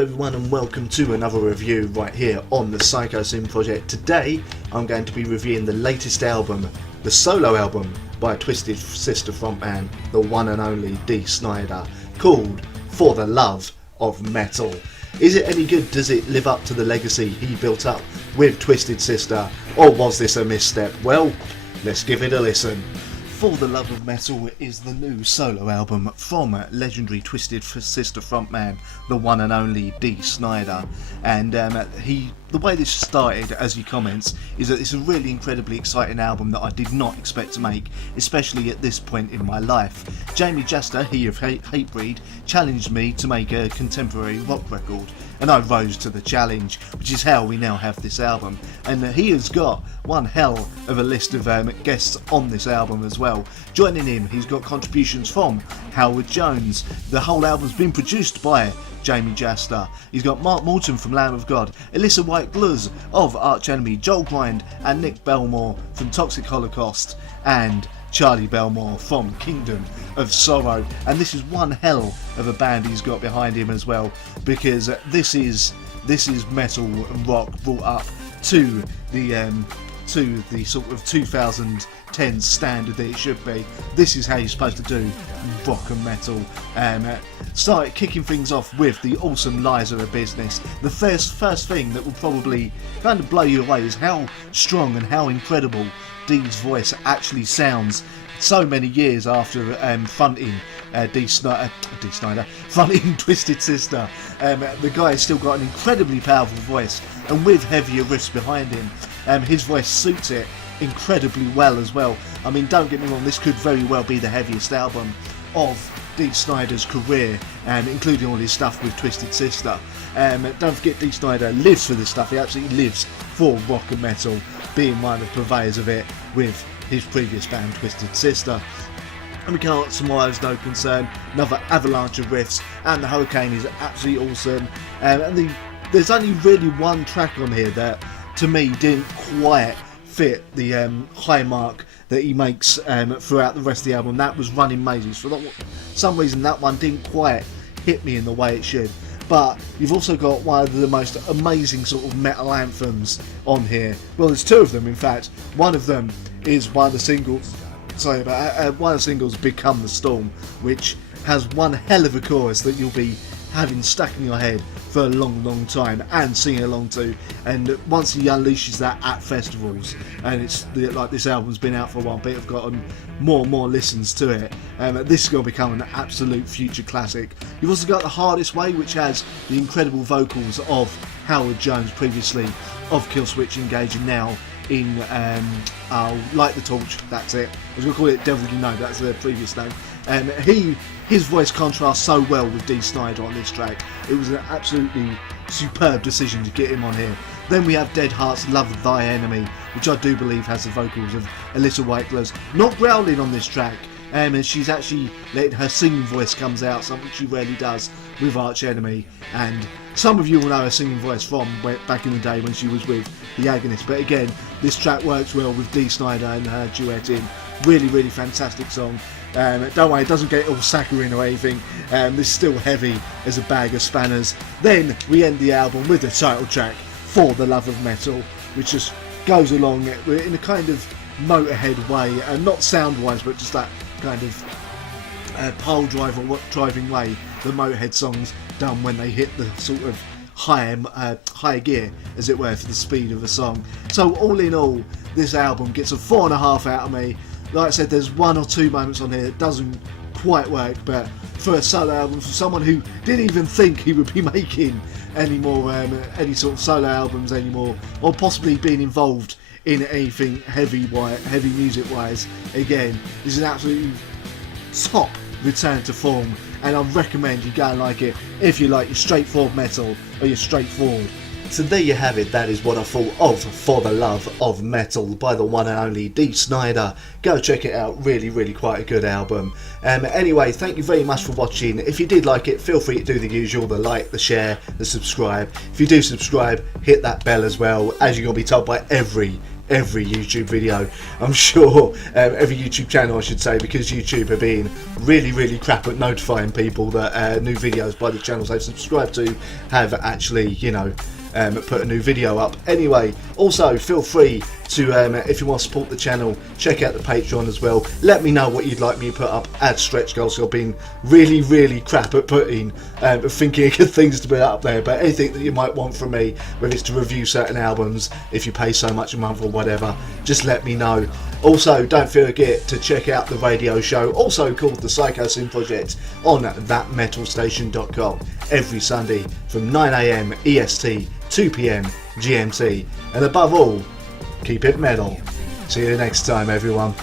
everyone and welcome to another review right here on the Psychosin project. Today I'm going to be reviewing the latest album, the solo album by Twisted Sister frontman, the one and only Dee Snider, called For the Love of Metal. Is it any good? Does it live up to the legacy he built up with Twisted Sister, or was this a misstep? Well, let's give it a listen. For the Love of Metal is the new solo album from legendary Twisted Sister frontman, the one and only Dee Snider. And the way this started, as he comments, is that it's a really incredibly exciting album that I did not expect to make, especially at this point in my life. Jamie Jasta, he of Hatebreed, challenged me to make a contemporary rock record, and I rose to the challenge, which is how we now have this album. And he has got one hell of a list of guests on this album as well. Joining him, he's got contributions from Howard Jones. The whole album's been produced by Jamie Jasta. He's got Mark Morton from Lamb of God, Alyssa white-gluz of Arch Enemy, Joel Grind and Nick Belmore from Toxic Holocaust, and Charlie Belmore from Kingdom of Sorrow. And this is one hell of a band he's got behind him as well, because this is metal and rock brought up to the sort of 2010 standard that it should be. This is how you're supposed to do rock and metal. Started kicking things off with the awesome Lies of a Business. The first thing that will probably kind of blow you away is how strong and how incredible Dee's voice actually sounds so many years after fronting Dee Snider, fronting Twisted Sister. The guy has still got an incredibly powerful voice, and with heavier riffs behind him, his voice suits it incredibly well as well. I mean, don't get me wrong, this could very well be the heaviest album of Dee Snider's career, including all his stuff with Twisted Sister. Don't forget, Dee Snider lives for this stuff. He absolutely lives for rock and metal, being one of the purveyors of it with his previous band Twisted Sister. And we can't Tomorrow's No Concern, another avalanche of riffs, and the Hurricane is absolutely awesome. And there's only really one track on here that to me didn't quite fit the high mark that he makes throughout the rest of the album. That was Running Mazes. For some reason that one didn't quite hit me in the way it should. But you've also got one of the most amazing sort of metal anthems on here. Well, there's two of them in fact. One of them is one of the singles, Become the Storm, which has one hell of a chorus that you'll be having stuck in your head for a long time and singing along to. And once he unleashes that at festivals, and it's like this album's been out for a while, but I've gotten more and more listens to it, this is going to become an absolute future classic. You've also got The Hardest Way, which has the incredible vocals of Howard Jones, previously of Killswitch Engage, and now in Light the Torch. That's it. I was going to call it Devil You Know, that's their previous name. His voice contrasts so well with Dee Snider on this track. It was an absolutely superb decision to get him on here. Then we have Dead Heart's Love Thy Enemy, which I do believe has the vocals of Alyssa white-gluz, not growling on this track, and she's actually letting her singing voice comes out, something she rarely does with Arch Enemy. And some of you will know her singing voice from back in the day when she was with the Agonist. But again, this track works well with Dee Snider and her duet in. Really fantastic song. Don't worry, it doesn't get all saccharine or anything. This is still heavy as a bag of spanners. Then we end the album with the title track, For the Love of Metal, which just goes along in a kind of Motorhead way, and not sound-wise, but just that kind of pile driving way the Motorhead songs done when they hit the sort of higher gear, as it were, for the speed of the song. So all in all, this album gets a 4.5 out of me. Like I said, there's one or two moments on here that doesn't quite work, but for a solo album, for someone who didn't even think he would be making any sort of solo albums anymore, or possibly being involved in anything heavy music wise, again, this is an absolutely top return to form, and I recommend you go and like it if you like your straightforward metal or your straightforward. So there you have it, that is what I thought of For the Love of Metal by the one and only Dee Snider. Go check it out, really quite a good album. Anyway, thank you very much for watching. If you did like it, feel free to do the usual, the like, the share, the subscribe. If you do subscribe, hit that bell as well, as you're going to be told by every every YouTube video. I'm sure every YouTube channel, I should say, because YouTube are being really crap at notifying people that new videos by the channels they've subscribed to have actually, you know, put a new video up. Anyway, also feel free to, if you want to support the channel, check out the Patreon as well. Let me know what you'd like me to put up. Add stretch goals. I've been really crap at thinking of things to put up there, but anything that you might want from me, whether it's to review certain albums, if you pay so much a month or whatever, just let me know. Also, don't forget to check out the radio show, also called the Psychosin Project, on thatmetalstation.com every Sunday from 9 AM EST, 2 PM GMT, and above all, keep it metal. See you next time, everyone.